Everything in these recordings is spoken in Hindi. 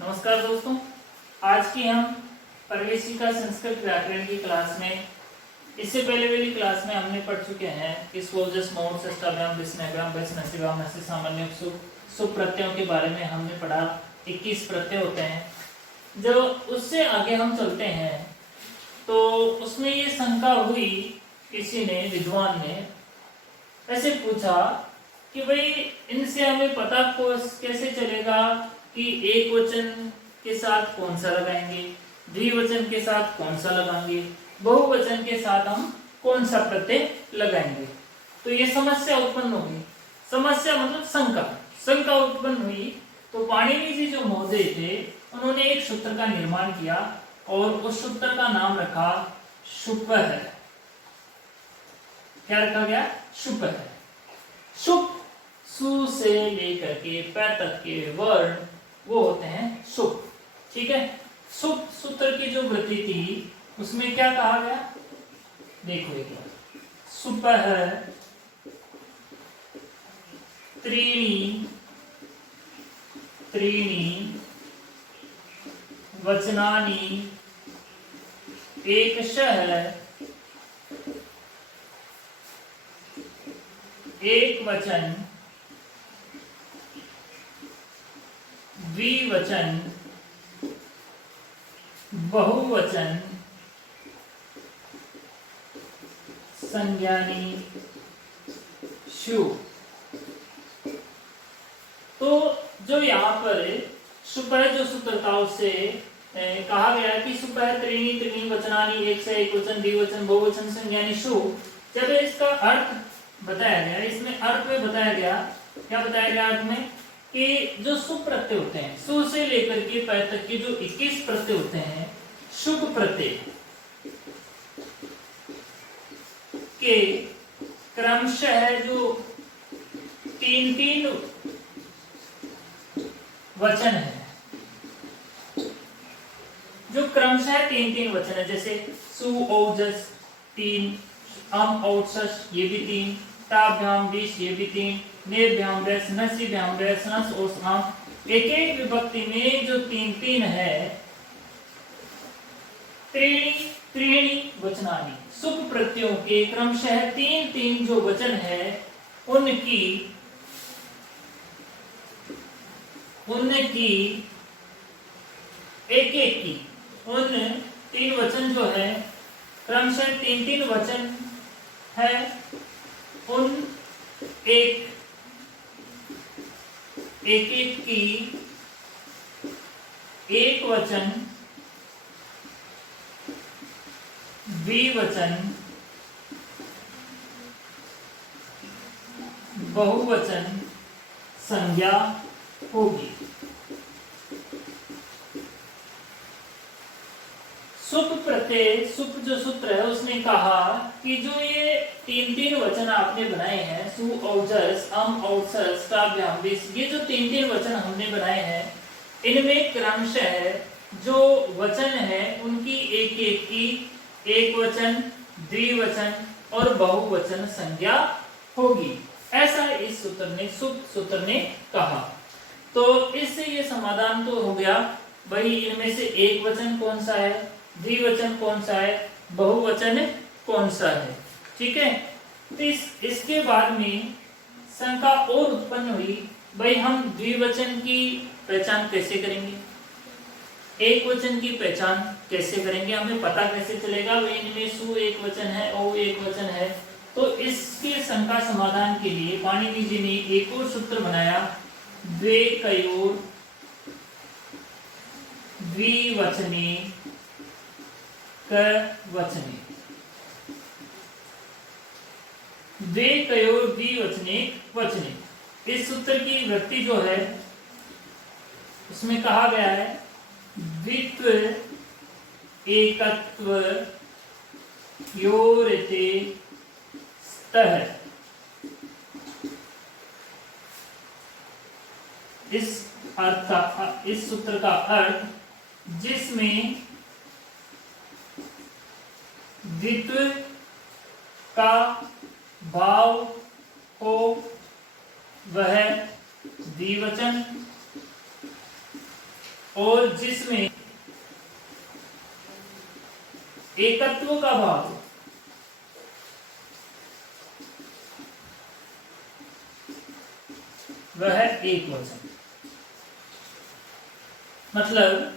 नमस्कार दोस्तों, आज की हम प्रवेशिका संस्कृत व्याकरण की क्लास में इससे पहले वाली क्लास में हमने पढ़ चुके हैं कि स्वोजस मोड षष्ठाभ्याम विस्मयाभ्याम वैष्णव्याम ऐसे सामान्य सुप प्रत्ययों के बारे में हमने पढ़ा। 21 प्रत्यय होते हैं। जो उससे आगे हम चलते हैं तो उसमें ये शंका हुई, किसी ने विद्वान ने ऐसे पूछा कि भाई इनसे हमें पता कैसे चलेगा कि एक वचन के साथ कौन सा लगाएंगे, द्विवचन के साथ कौन सा लगाएंगे, बहुवचन के साथ हम कौन सा प्रत्यय लगाएंगे। तो ये समस्या उत्पन्न होगी। समस्या मतलब शंका उत्पन्न हुई। तो पाणिनि जी जो महोदय थे उन्होंने एक सूत्र का निर्माण किया और उस सूत्र का नाम रखा शुपः। क्या रखा गया? शुपः। शुप सु से लेकर के प तक के वर्ण वो होते हैं सुप। ठीक है। सुप सूत्र की जो वृत्ति थी उसमें क्या कहा गया, देखो एक बार। सुपः त्रीणि वचनानि एकशः एक वचन द्विवचन बहुवचन संज्ञानी शु। तो जो यहाँ पर सुपः जो सूत्र था उससे कहा गया कि सुपः त्रीणि वचनानि एक से एक वचन द्विवचन बहुवचन संज्ञानी शु। जब इसका अर्थ बताया गया, इसमें अर्थ में बताया गया, क्या बताया गया अर्थ में कि जो शुभ प्रत्यय होते हैं, सु से लेकर के प तक के जो 21 प्रत्यय होते हैं, शुभ प्रत्यय के क्रमशः जो तीन वचन है, जो क्रमशः तीन वचन है, जैसे सु औजस 3, अम औजस ये भी 3, ताभ्याम 20 ये भी 3, नेभ्याम रेस नसीभ्याम रेस नस और साम। एक विभक्ति में जो तीन है, त्रीणि वचनानि सुप प्रत्ययों के क्रमशः तीन जो वचन है उनकी एक की उन 3 वचन जो है क्रमशः तीन वचन है, उन एक की एक वचन द्विवचन बहुवचन संज्ञा होगी। सुप प्रत्यय सुप जो सूत्र है उसने कहा कि जो ये तीन वचन आपने बनाए हैं, सु औजस अम औजस ताभ्याम 20, ये जो तीन वचन हमने बनाए हैं, इनमें क्रमशः जो वचन है उनकी एक की एक वचन द्विवचन और बहुवचन संज्ञा होगी। ऐसा इस सूत्र ने कहा। तो इससे ये समाधान तो हो गया, भाई इनमें से एक वचन कौन सा है, द्विवचन कौन सा है, बहुवचन कौन सा है। ठीक है। तो इसके बाद में शंका और उत्पन्न हुई, भाई हम द्विवचन की पहचान कैसे करेंगे, एक वचन की पहचान कैसे करेंगे, हमें पता कैसे चलेगा भाई इनमें सु एक वचन है और एक वचन है। तो इसके शंका समाधान के लिए पाणिनि जी ने एक और सूत्र बनाया, द्वेकयोर द्विवचने कवचने। द्वेकयोर द्विवचने वचने। इस सूत्र की वृत्ति जो है उसमें कहा गया है द्वित्व एकत्व योरिते स्तः। इस सूत्र का अर्थ जिसमें द्वित्व का भाव हो वह द्विवचन और जिसमें एकत्व का भाव वह है एक वचन। मतलब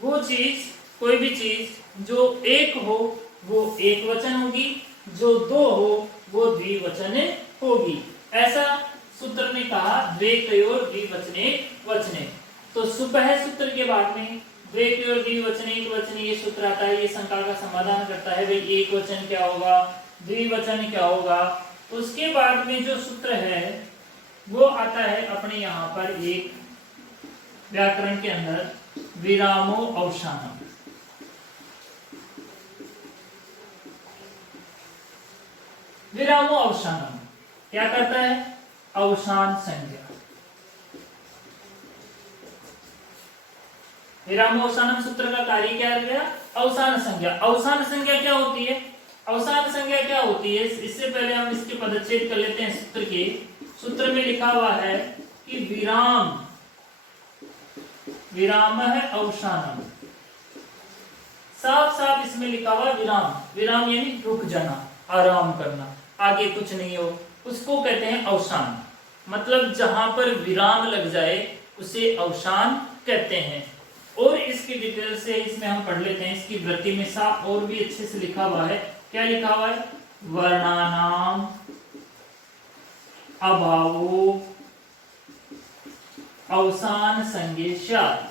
वो चीज, कोई भी चीज जो एक हो वो एक वचन होगी, जो दो हो वो द्विवचन होगी। ऐसा सूत्र ने कहा द्वेकयोर द्विवचने वचने। तो सुपह सूत्र के बाद में द्वेकयोर द्विवचने एक वचने ये सूत्र आता है, ये शंका का समाधान करता है, भाई एक वचन क्या होगा, द्विवचन क्या होगा। उसके बाद में जो सूत्र है वो आता है अपने यहाँ पर एक व्याकरण के अंदर विरामो अवसानम। विरामो अवसानम क्या करता है, अवसान संज्ञा। विरामो अवसानम सूत्र का कार्य क्या है, अवसान संज्ञा। अवसान संज्ञा क्या होती है, अवसान संज्ञा क्या होती है, इससे पहले हम इसके पदच्छेद कर लेते हैं सूत्र के। सूत्र में लिखा हुआ है कि विराम, विराम है अवसानम, साफ साफ इसमें लिखा हुआ विराम। विराम यानी रुक जाना, आराम करना, आगे कुछ नहीं हो, उसको कहते हैं अवसान। मतलब जहां पर विराम लग जाए उसे अवसान कहते हैं। और इसकी डिटेल से इसमें हम पढ़ लेते हैं। इसकी वृत्ति में साफ और भी अच्छे से लिखा हुआ है। क्या लिखा हुआ है, वर्णानाम अभावो अवसान संज्ञेष्यात्।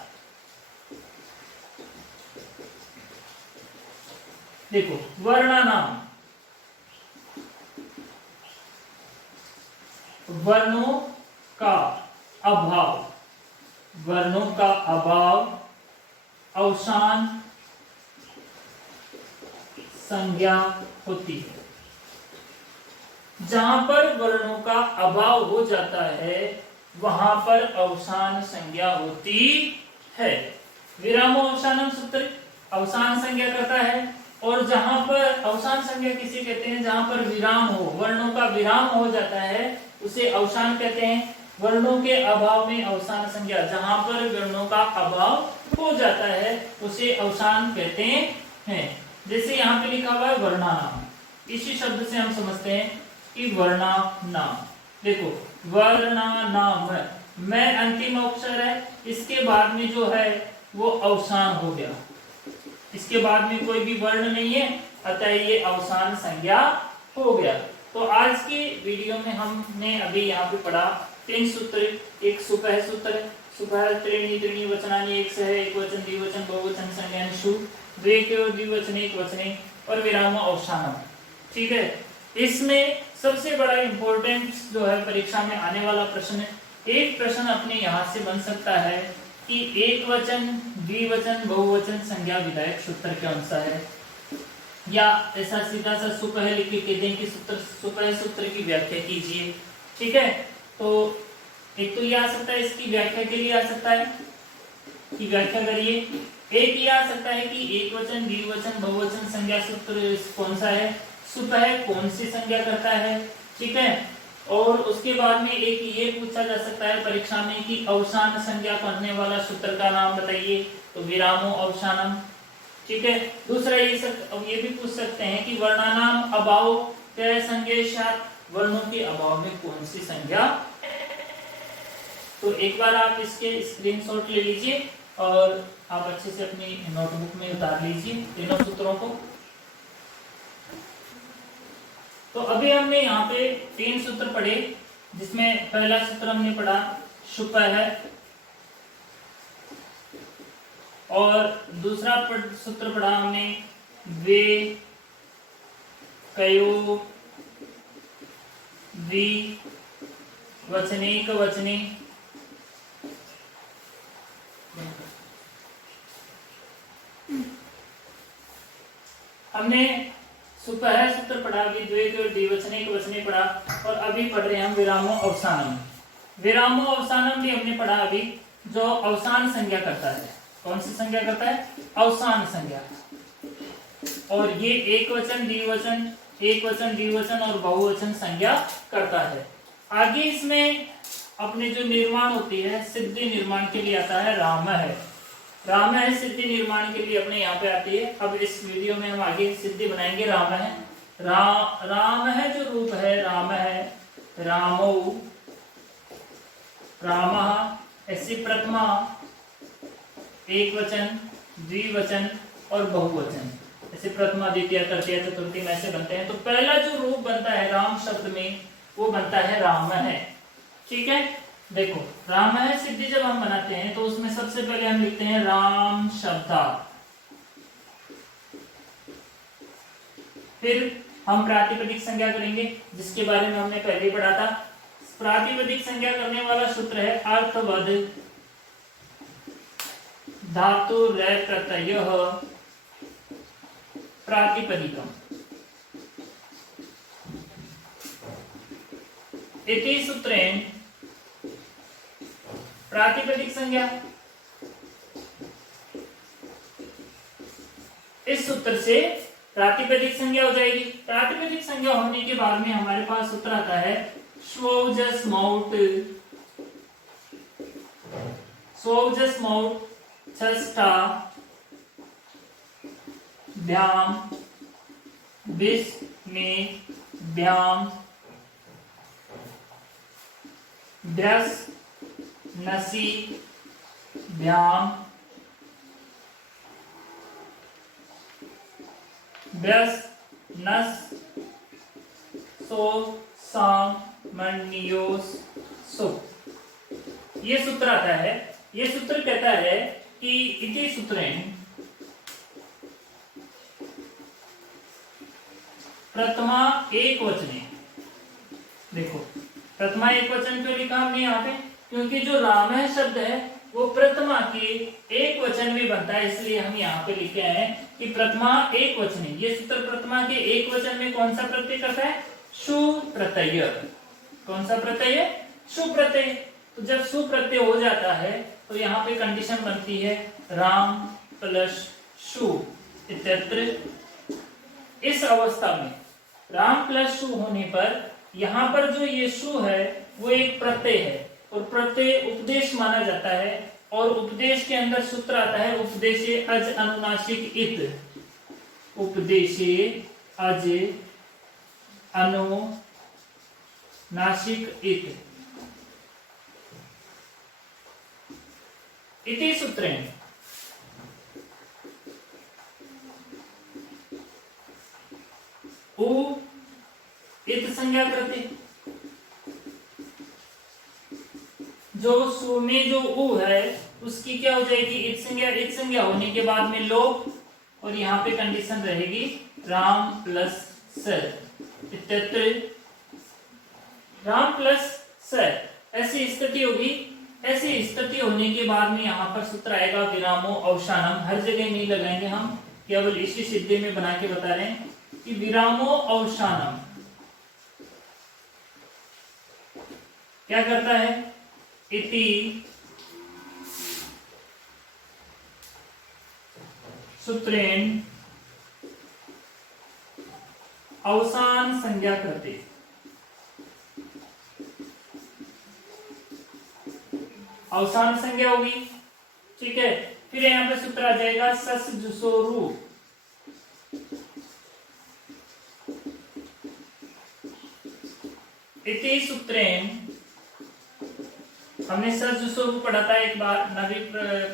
देखो वर्णानाम, वर्णों का अभाव, वर्णों का अभाव अवसान संज्ञा होती है। जहां पर वर्णों का अभाव हो जाता है वहां पर अवसान संज्ञा होती है। विरामो अवसानम सूत्र अवसान संज्ञा करता है। और जहां पर अवसान संज्ञा किसे कहते हैं, जहां पर विराम हो, वर्णों का विराम हो जाता है उसे अवसान कहते हैं। वर्णों के अभाव में अवसान संज्ञा, जहां पर वर्णों का अभाव हो जाता है उसे अवसान कहते हैं। जैसे यहाँ पे लिखा हुआ है वर्णानाम, इसी शब्द से हम समझते हैं कि वर्णानाम। देखो वर्णानाम, मैं अंतिम अक्षर है, इसके बाद में जो है वो अवसान हो गया, इसके बाद में कोई भी वर्ण नहीं है, अतः ये अवसान संज्ञा हो गया। तो आज की वीडियो में हमने अभी यहाँ पे पढ़ा 3 सूत्र। एक सुपह सूत्र है, सुपह त्रीणि त्रीणि वचनानि एक सह एक वचन द्विवचन बहुवचन संज्ञानिषु द्वेकयोर द्विवचने एक वचने और विरामो अवसानम। ठीक है, इसमें सबसे बड़ा इंपॉर्टेंट जो है परीक्षा में आने वाला प्रश्न, एक प्रश्न अपने यहाँ से बन सकता है कि एक वचन द्विवचन बहुवचन संज्ञा विधायक सूत्र कौन सा है, या ऐसा सीधा सा सुपह लिख के कह दें कि सूत्र सुपह सूत्र की व्याख्या कीजिए। ठीक है, तो एक तो ये आ सकता है, इसकी व्याख्या के लिए आ सकता है कि व्याख्या करिए। एक ये आ सकता है कि एक वचन द्विवचन बहुवचन संज्ञा सूत्र कौन सा है, सुपह कौन सी संज्ञा करता है। ठीक है, और उसके बाद में एक ये पूछा जा सकता है परीक्षा में कि अवसान संज्ञा करने वाला सूत्र का नाम बताइए, तो विरामो अवसानम। ठीक है, दूसरा ये भी पूछ सकते हैं कि वर्णानाम अभाव क्या संज्ञेष्यात्, वर्णों के अभाव में कौन सी संज्ञा। तो एक बार आप इसके स्क्रीनशॉट ले लीजिए और आप अच्छे से अपनी नोटबुक में उतार लीजिए तीनों सूत्रों को। तो अभी हमने यहाँ पे 3 सूत्र पढ़े, जिसमें पहला सूत्र हमने पढ़ा सुपह है, और दूसरा सूत्र पढ़ा हमने वे कयो द्विवचनेक वचने। हमने सुपह सूत्र पढ़ा, द्विवचनेक वचने पढ़ा, और अभी पढ़ रहे हैं हम विरामो अवसानम। विरामो अवसानम भी हमने पढ़ा अभी, जो अवसान संज्ञा करता है। कौन सी संज्ञा करता है, अवसान संज्ञा। और ये एक वचन द्विवचन और बहुवचन संज्ञा करता है। आगे इसमें अपने जो निर्माण होती है, सिद्धि निर्माण के लिए आता है राम है। राम है सिद्धि निर्माण के लिए अपने यहाँ पे आती है। अब इस वीडियो में हम आगे सिद्धि बनाएंगे। राम है, राम है जो रूप है, राम है, रामो, रामः, ऐसी प्रथमा, एक वचन, द्विवचन और बहुवचन, ऐसे प्रथमा, द्वितीय, तृतीय, चतुर्थी में ऐसे बनते हैं। तो पहला जो रूप बनता है राम शब्द में वो बनता है राम है। ठीक है, देखो राम है सिद्धि जब हम बनाते हैं तो उसमें सबसे पहले हम लिखते हैं राम शब्दार्थ, फिर हम प्रातिपदिक संज्ञा करेंगे जिसके बारे में हमने पहले ही पढ़ा था। प्रातिपदिक संज्ञा करने वाला सूत्र है अर्थवद धातु रे प्रत्यय प्रातिपदिकम। इति सूत्रेण प्रातिपदिक संज्ञा, इस सूत्र से प्रातिपदिक संज्ञा हो जाएगी। प्रातिपदिक संज्ञा होने के बाद में हमारे पास सूत्र आता है स्वौजस मौट, स्वौजस मौट षष्ठा भ्याम विस में भ्याम भ्रस नसी भ्याम भ्रस नस सो साम मनियोस सो। ये सूत्र आता है। ये सूत्र कहता है कि इति सूत्रेण प्रथमा एक वचने, देखो प्रथमा एक वचन क्यों लिखा हमने यहाँ पे, क्योंकि जो राम है शब्द है वो प्रथमा के एक वचन में बनता है, इसलिए हम यहाँ पे लिखे हैं कि प्रथमा एक वचने। ये सूत्र प्रथमा के एक वचन में कौन सा प्रत्यय करता है, शु प्रत्यय। कौन सा प्रत्यय, शु प्रत्यय। तो जब शु प्रत्यय हो जाता है तो यहाँ पे कंडीशन बनती है राम प्लस शु इत्यत्र। इस अवस्था में राम प्लस शु होने पर यहाँ पर जो ये शु है वो एक प्रत्यय है और प्रत्यय उपदेश माना जाता है, और उपदेश के अंदर सूत्र आता है उपदेशे अज अनुनासिक इत, उपदेशे अज अनुनासिक इत। इति सूत्रेण उ इत संज्ञा करते, जो सु में जो उ है उसकी क्या हो जाएगी, इत संज्ञा। इत संज्ञा होने के बाद में लोप, और यहाँ पे कंडीशन रहेगी राम प्लस स इत्यत्र। राम प्लस स ऐसी स्थिति होगी। ऐसी स्थिति होने के बाद में यहाँ पर सूत्र आएगा विरामो अवसानम। हर जगह नहीं लगाएंगे हम, केवल इसी सिद्धि में बना के बता रहे हैं कि विरामो अवसानम क्या करता है, इति सूत्रेण अवसान संज्ञा करते। अवसान संज्ञा होगी, ठीक है। फिर यहाँ पे सूत्र आ जाएगा सस जुसो रू। इति सूत्रेण, हमने सस जुसो रू पढ़ा था एक बार नवी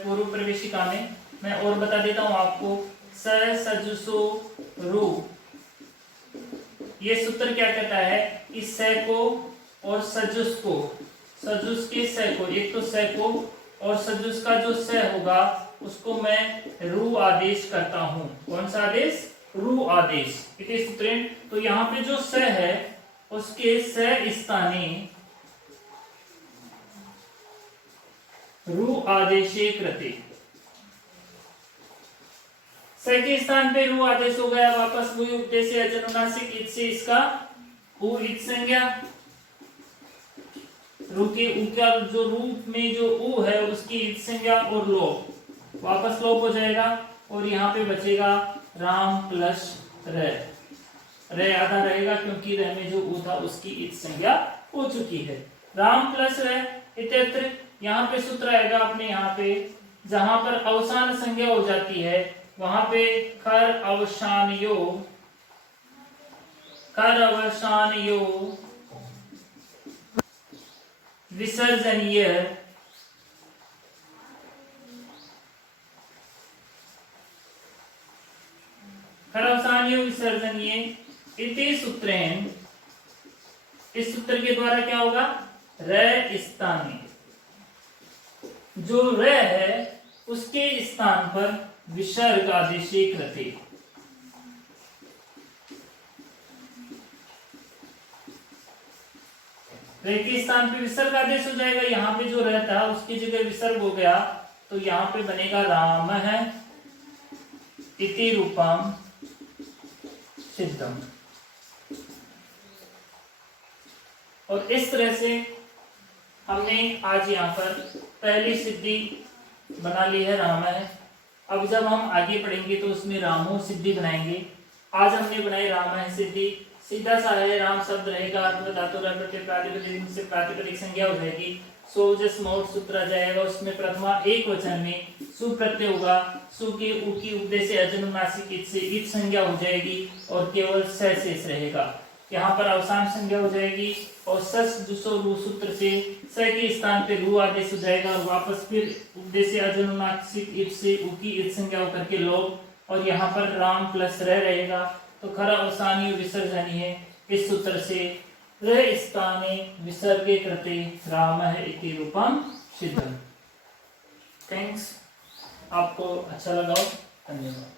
पूर्व प्रवेशिका में, मैं और बता देता हूं आपको। सजुसो रू, ये सूत्र क्या कहता है कि स को और सजुस को, सजुस के स को, एक तो स को और सजुस का जो स होगा उसको मैं रू आदेश करता हूं। कौन सा आदेश, रू आदेश। इति सूत्रेण, तो यहाँ पे जो स है उसके स स्थाने रू आदेशे कृते। स के स्थान पे रू आदेश हो गया, वापस वही उपदेश से अनुनासिक इत से इसका उ इत संज्ञा। रू के उ का जो रूप में जो उ है उसकी इत संज्ञा और लोप, वापस लोप हो जाएगा और यहाँ पे बचेगा राम प्लस रे। रे आधा रहेगा क्योंकि रे में जो उ था उसकी इत संज्ञा हो चुकी है। राम प्लस रे इत्यत्र। यहाँ पे सूत्र आएगा अपने यहाँ पे जहां पर अवसान संज्ञा हो जाती है वहां पे खर अवसान यो विसर्जनीय खरवसानियो विसर्जनीय इति सूत्रेण, इस सूत्र के द्वारा क्या होगा, र स्थाने, जो र है उसके स्थान पर विसर्ग आदेशे कृते, र के स्थान पे विसर्ग आदेश हो जाएगा। यहाँ पे जो रहता है उसकी जगह विसर्ग हो गया तो यहाँ पे बनेगा राम है इति रूपम सिद्धम। और इस तरह से हमने आज यहाँ पर पहली सिद्धि बना ली है राम है। अब जब हम आगे पढ़ेंगे तो उसमें रामो सिद्धि बनाएंगे। आज हमने बनाई राम है सिद्धि, सीधा सा है, राम शब्द रहेगा, प्रातिपदिक से प्रातिपदिक संज्ञा हो जाएगी, सोजस मोट सूत्र आ जाएगा। उसमें प्रथमा एक वचन में सु प्रत्यय होगा, सु के उ की उपदेश से अजनुनासिक इत से इत संज्ञा हो जाएगी और केवल स शेष रहेगा। यहाँ पर अवसान संज्ञा हो जाएगी और सस जुसो रू सूत्र से स के स्थान पे रू आदेश हो जाएगा और वापस फिर उपदेश से अजनुनासिक इत से उ की इत संज्ञा होकर के लोग, और यहाँ पर राम प्लस रह रहेगा तो खरा अवसानी विसर्जनी है। इस सूत्र से र स्थाने विसर्गे कृते रामः इति रूपम सिद्धम। थैंक्स, आपको अच्छा लगा, धन्यवाद।